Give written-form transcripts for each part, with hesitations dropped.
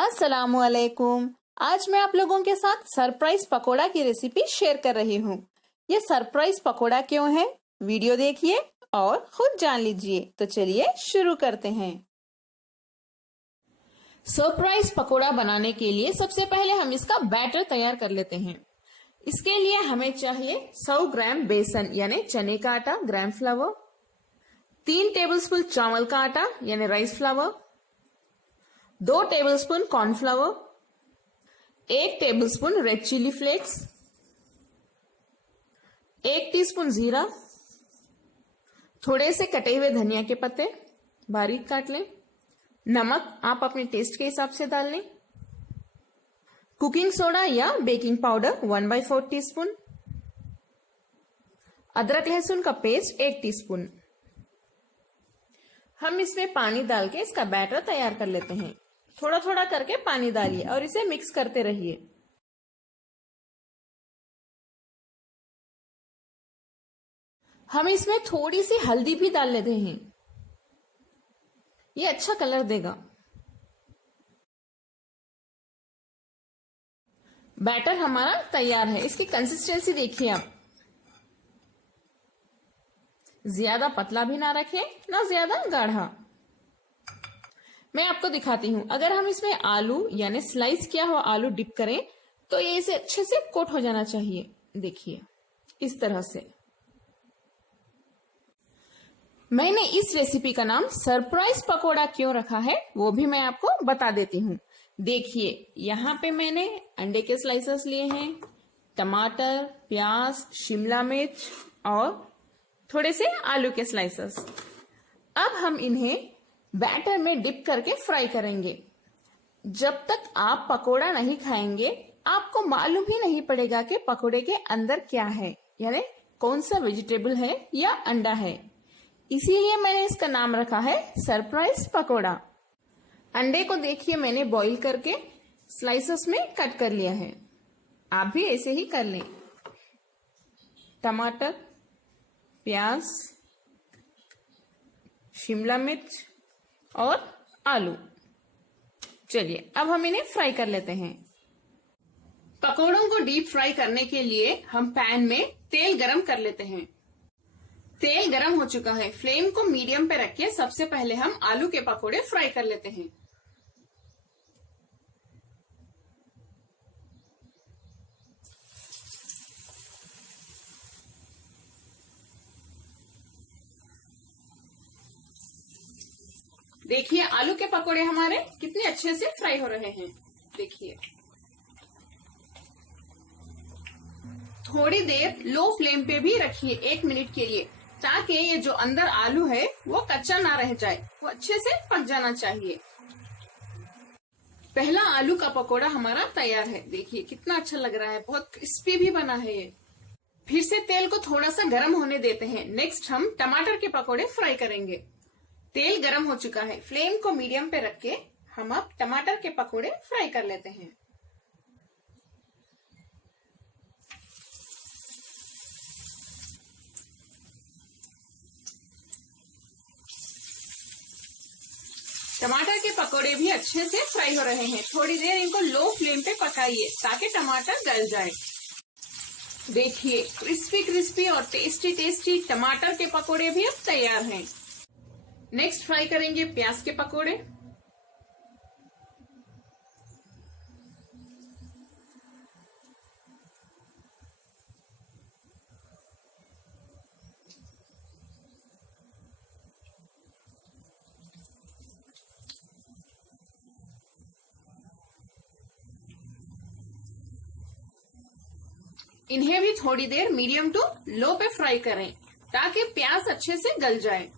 अस्सलामुअलैकुम। आज मैं आप लोगों के साथ सरप्राइज पकोड़ा की रेसिपी शेयर कर रही हूँ। ये सरप्राइज पकोड़ा क्यों है, वीडियो देखिए और खुद जान लीजिए। तो चलिए शुरू करते हैं। सरप्राइज पकोड़ा बनाने के लिए सबसे पहले हम इसका बैटर तैयार कर लेते हैं। इसके लिए हमें चाहिए 100 ग्राम बेसन यानी चने का आटा, ग्राम फ्लावर, 3 टेबलस्पून चावल का आटा यानी rice flour, 2 tablespoon cornflour, 1 tablespoon red chilli flakes, 1 teaspoon जीरा, थोड़े से कटे हुए धनिया के पत्ते बारीक काट लें, नमक आप अपने टेस्ट के हिसाब से डाल लें, कुकिंग सोडा या बेकिंग पाउडर 1/4 टीस्पून, अदरक लहसुन का पेस्ट 1 टीस्पून। हम इसमें पानी डाल के इसका बैटर तैयार कर लेते हैं। थोड़ा थोड़ा करके पानी डालिए और इसे मिक्स करते रहिए। हम इसमें थोड़ी सी हल्दी भी डाल लेते हैं, ये अच्छा कलर देगा। बैटर हमारा तैयार है। इसकी कंसिस्टेंसी देखिए आप, ज्यादा पतला भी ना रखें ना ज्यादा गाढ़ा। मैं आपको दिखाती हूं। अगर हम इसमें आलू यानी स्लाइस किया हुआ आलू डिप करें तो ये इसे अच्छे से कोट हो जाना चाहिए। देखिए इस तरह से। मैंने इस रेसिपी का नाम सरप्राइज पकोड़ा क्यों रखा है वो भी मैं आपको बता देती हूँ। देखिए यहाँ पे मैंने अंडे के स्लाइसेस लिए हैं, टमाटर, प्याज, शिमला मिर्च और थोड़े से आलू के स्लाइसेस। अब हम इन्हें बैटर में डिप करके फ्राई करेंगे। जब तक आप पकोड़ा नहीं खाएंगे आपको मालूम ही नहीं पड़ेगा कि पकोड़े के अंदर क्या है, यानी कौन सा वेजिटेबल है या अंडा है। इसीलिए मैंने इसका नाम रखा है सरप्राइज पकोड़ा। अंडे को देखिए मैंने बॉईल करके स्लाइसेस में कट कर लिया है, आप भी ऐसे ही कर लें। टमाटर, प्याज, शिमला मिर्च और आलू। चलिए अब हम इन्हें फ्राई कर लेते हैं। पकोड़ों को डीप फ्राई करने के लिए हम पैन में तेल गरम कर लेते हैं। तेल गरम हो चुका है, फ्लेम को मीडियम पे रख के सबसे पहले हम आलू के पकोड़े फ्राई कर लेते हैं। देखिए आलू के पकोड़े हमारे कितने अच्छे से फ्राई हो रहे हैं। देखिए थोड़ी देर लो फ्लेम पे भी रखिए 1 मिनट के लिए, ताकि ये जो अंदर आलू है वो कच्चा ना रह जाए, वो अच्छे से पक जाना चाहिए। पहला आलू का पकोड़ा हमारा तैयार है। देखिए कितना अच्छा लग रहा है, बहुत क्रिस्पी भी बना है ये। फिर से तेल को थोड़ा सा गर्म होने देते हैं। नेक्स्ट हम टमाटर के पकोड़े फ्राई करेंगे। तेल गरम हो चुका है, फ्लेम को मीडियम पे रख के हम अब टमाटर के पकोड़े फ्राई कर लेते हैं। टमाटर के पकोड़े भी अच्छे से फ्राई हो रहे हैं। थोड़ी देर इनको लो फ्लेम पे पकाइए ताकि टमाटर गल जाए। देखिए क्रिस्पी क्रिस्पी और टेस्टी टेस्टी टमाटर के पकोड़े भी अब तैयार हैं। नेक्स्ट फ्राई करेंगे प्याज के पकोड़े। इन्हें भी थोड़ी देर मीडियम टू लो पे फ्राई करें ताकि प्याज अच्छे से गल जाए।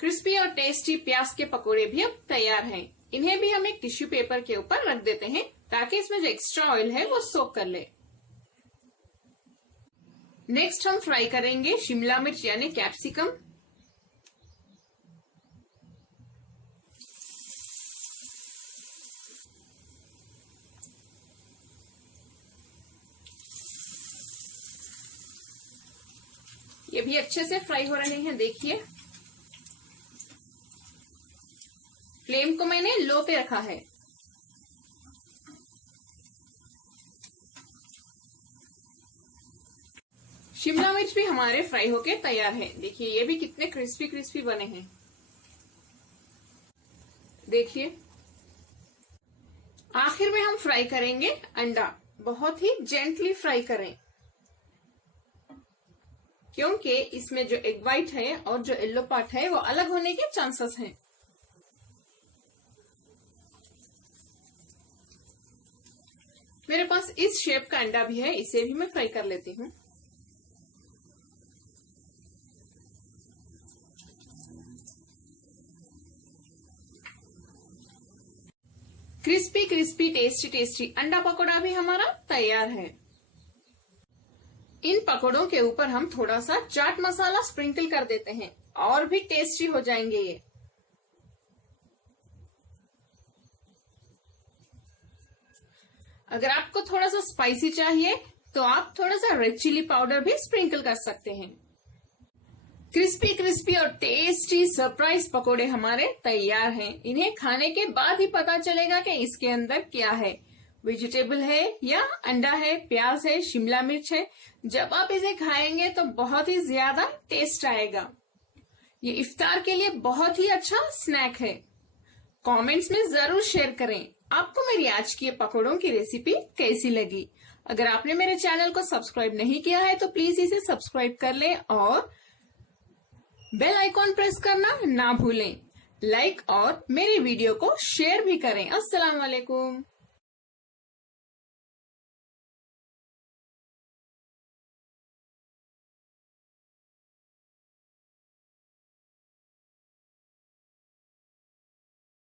क्रिस्पी और टेस्टी प्याज के पकोड़े भी अब तैयार हैं। इन्हें भी हम एक टिश्यू पेपर के ऊपर रख देते हैं ताकि इसमें जो एक्स्ट्रा ऑयल है वो सोक कर ले। नेक्स्ट हम फ्राई करेंगे शिमला मिर्च यानी कैप्सिकम। ये भी अच्छे से फ्राई हो रहे हैं। देखिए फ्लेम को मैंने लो पे रखा है। शिमला मिर्च भी हमारे फ्राई होके तैयार है। देखिए ये भी कितने क्रिस्पी क्रिस्पी बने हैं। देखिए आखिर में हम फ्राई करेंगे अंडा। बहुत ही जेंटली फ्राई करें, क्योंकि इसमें जो एग वाइट है और जो येलो पार्ट है वो अलग होने के चांसेस हैं। मेरे पास इस शेप का अंडा भी है, इसे भी मैं फ्राई कर लेती हूँ। क्रिस्पी क्रिस्पी टेस्टी टेस्टी अंडा पकोड़ा भी हमारा तैयार है। इन पकोड़ों के ऊपर हम थोड़ा सा चाट मसाला स्प्रिंकल कर देते हैं और भी टेस्टी हो जाएंगे ये। अगर आपको थोड़ा सा स्पाइसी चाहिए तो आप थोड़ा सा रेड चिली पाउडर भी स्प्रिंकल कर सकते हैं। क्रिस्पी क्रिस्पी और टेस्टी सरप्राइज पकोड़े हमारे तैयार हैं। इन्हें खाने के बाद ही पता चलेगा कि इसके अंदर क्या है, वेजिटेबल है या अंडा है, प्याज है, शिमला मिर्च है। जब आप इसे खाएंगे तो बहुत ही ज्यादा टेस्ट आएगा। ये इफ्तार के लिए बहुत ही अच्छा स्नैक है। कमेंट्स में जरूर शेयर करें आपको मेरी आज की पकोड़ों की रेसिपी कैसी लगी। अगर आपने मेरे चैनल को सब्सक्राइब नहीं किया है तो प्लीज इसे सब्सक्राइब कर लें और बेल आइकॉन प्रेस करना ना भूलें। लाइक और मेरी वीडियो को शेयर भी करें। अस्सलाम वालेकुम।